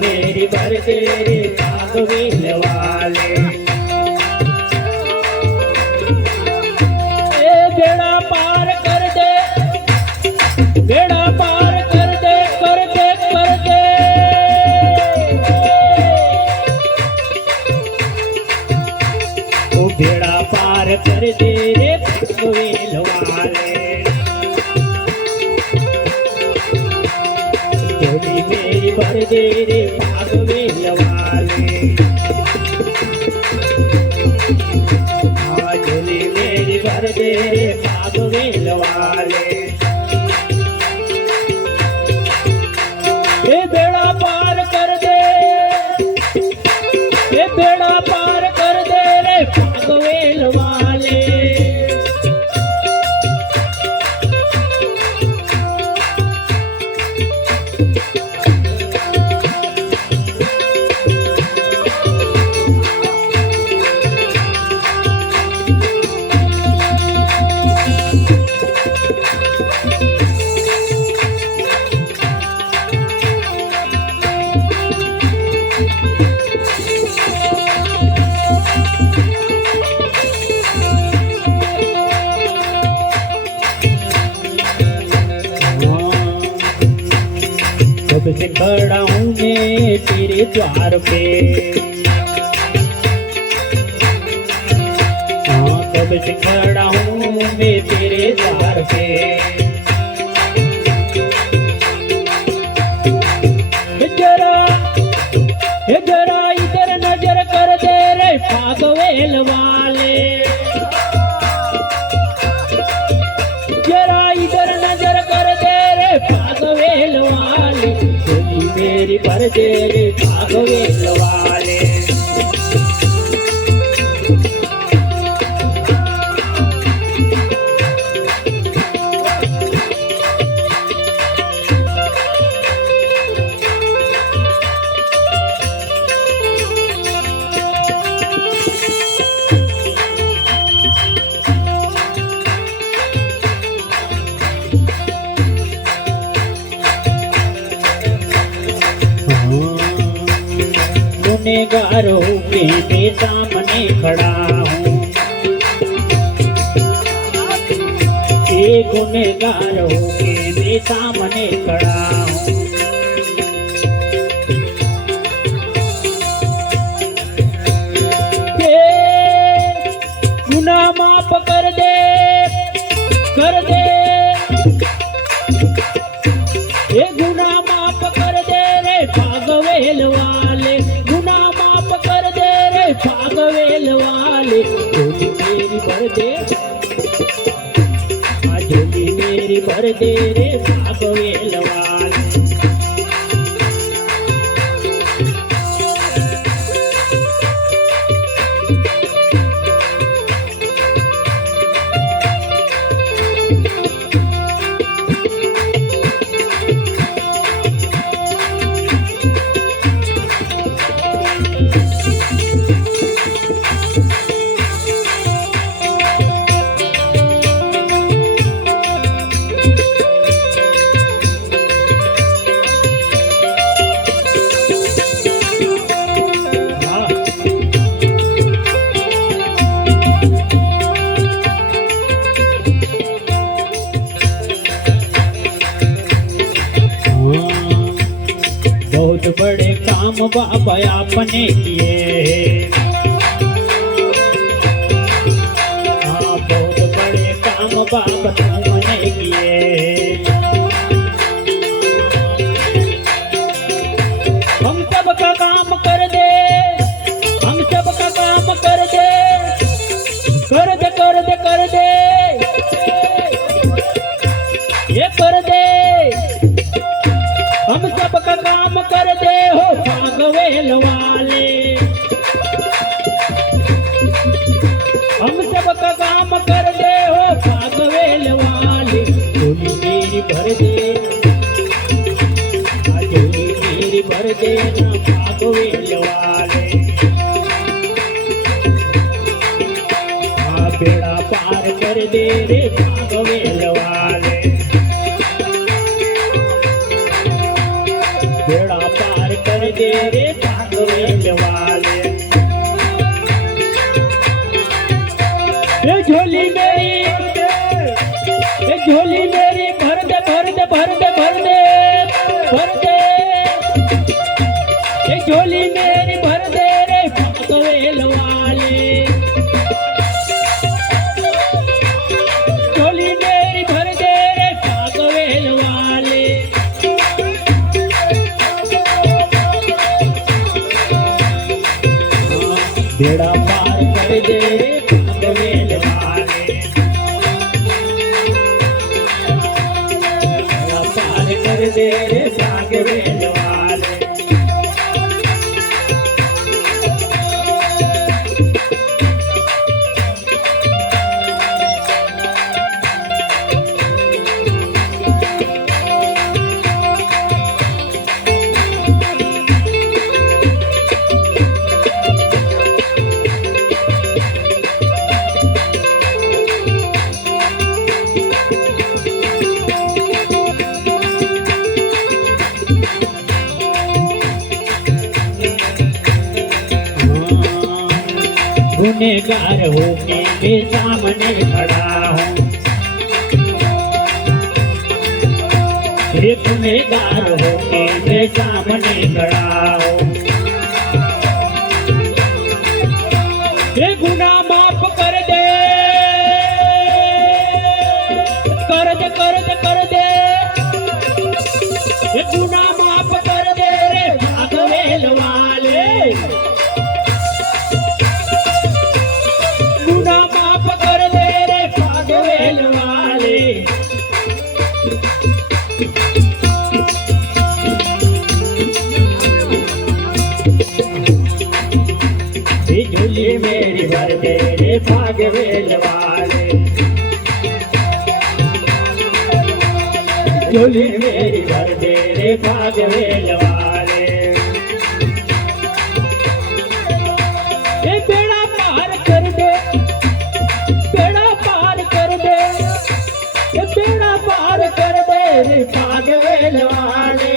मेरी भर दे रे भागवेल वाले। बेड़ा पार कर दे, बेड़ा पार कर दे, कर दे, कर दे। ओ बेड़ा पार कर दे रे भागवेल वाले। झोली मेरी भर दे रे भागवेल वाले। हाँ झोली मेरी भर दे रे भागवेल वाले। ये बेड़ा पार कर दे, ये बेड़ा पार कर दे रे भागवेल वाले। कब से खड़ा हूँ मैं तेरे द्वार पे, हाँ कब से खड़ा हूँ मैं तेरे द्वार पे। जरा इधर नजर कर दे रे भागवेल वाले। जरा इधर नजर कर दे रे भागवेल वाले। झोली मेरी भर दे रे भागवेल वाले। गुनेगारों के मैं सामने खड़ा हूँ, ये गुनेगारों के मैं सामने खड़ा हूँ। गुनाह माफ कर दे, कर दे। ये गुनाह माफ कर दे रे भागवेल वाले। गुनाह माफ कर दे रे भागवेल वाले। झोली मेरी भर दे, हाँ झोली मेरी भर दे रे भागवेल वाले। बहुत बड़े काम बाबा आपने किए, हाँ बहुत बड़े काम बाबा तुमने किए। हम सबका काम कर दे, हम सबका काम कर दे, कर दे कर दे कर दे, ये कर दे। हम सबका काम कर दे हो भागवेल वाले। हम सबका काम कर दे हो भागवेल वाले। झोली मेरी भर दे, झोली मेरी भर दे ना भागवेल वाले। बेड़ा पार कर दे रे भागवेल वाले। बेड़ा पार कर दे ये झोली मेरी, ये झोली मेरी भर दे भर दे भर दे भर दे भर दे, ये झोली मेरी भर दे रे भागवेल वाले, झोली मेरी भर दे रे भागवेल वाले। बेड़ा पार कर दे रे भागवेल वाले, बेड़ा पार कर दे रे भागवेल वाले। गुनेगार होके के सामने खड़ा हूँ, गुनेगार होके के सामने खड़ा हूँ। ये गुनाह माफ कर दे, कर दे कर दे कर दे, ये गुनाह माफ कर दे रे भागवेल वाले, गुनाह माफ कर दे रे भागवेल वाले। ये झोली मेरी भर दे रे भागवेल वाले, झोली मेरी भर दे रे भागवेल वाले। ये बेड़ा पार कर दे, बेड़ा पार कर दे, ये बेड़ा पार कर दे रे भागवेल वाले।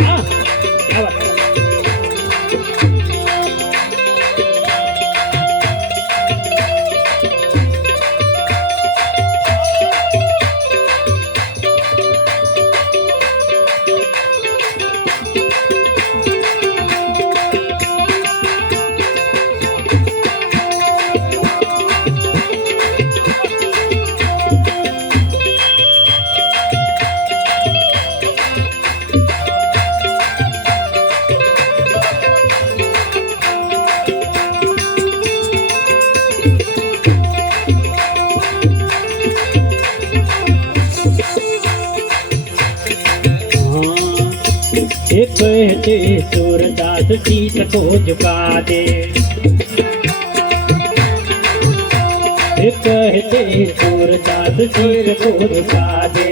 हाँ, क्या बात है? ये कहते सूरदास शीश को झुका दे, ये कहते सूरदास शीश को झुका दे।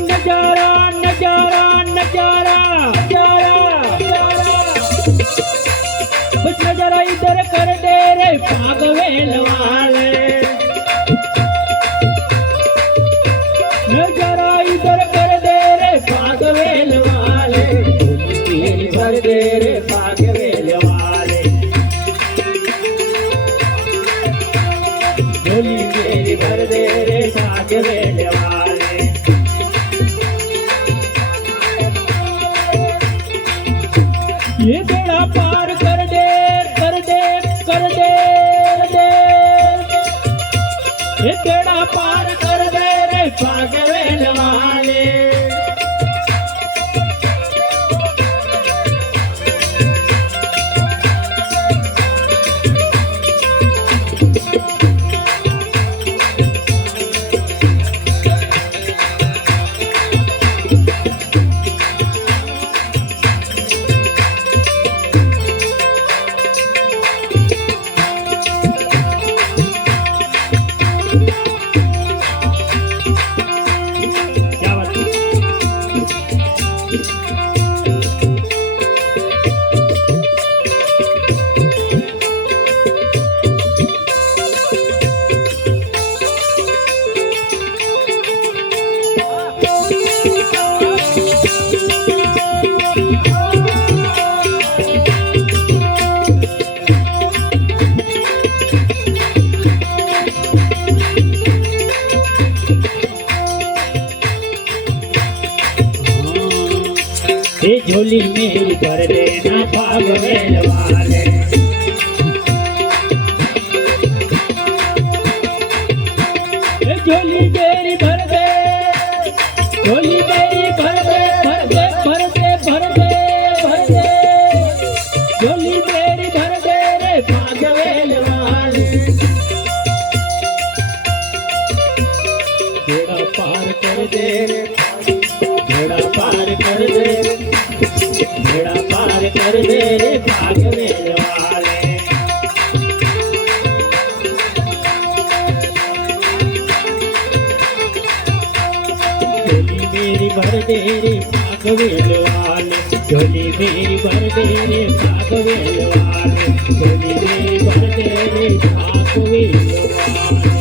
नजारा नजारा नजारा नजारा, बस नजारा इधर कर दे रे भागवेल वाले, नजारा इधर कर दे रे भागवेल वाले, झोली भर दे रे भागवेल वाले, झोली मेरी भर दे रे भागवेल वाले। ये बेड़ा पार कर दे कर दे कर दे दे, ये बेड़ा पार कर दे रे भागवेल वाले। ये झोली मेरी भर देना भागवेल वाले ये झोली मेरी भर दे झोली मेरी भर दे भर दे भर दे भर दे भर दे झोली मेरी भर दे रे भागवेल वाले बेड़ा पार कर दे बेड़ा पार कर दे बेड़ा पार कर दे रे भागवेल वाले झोली मेरी भर दे रे भागवेल वाले झोली मेरी भर दे रे भागवेल वाले झोली मेरी भर दे रे भागवेल वाले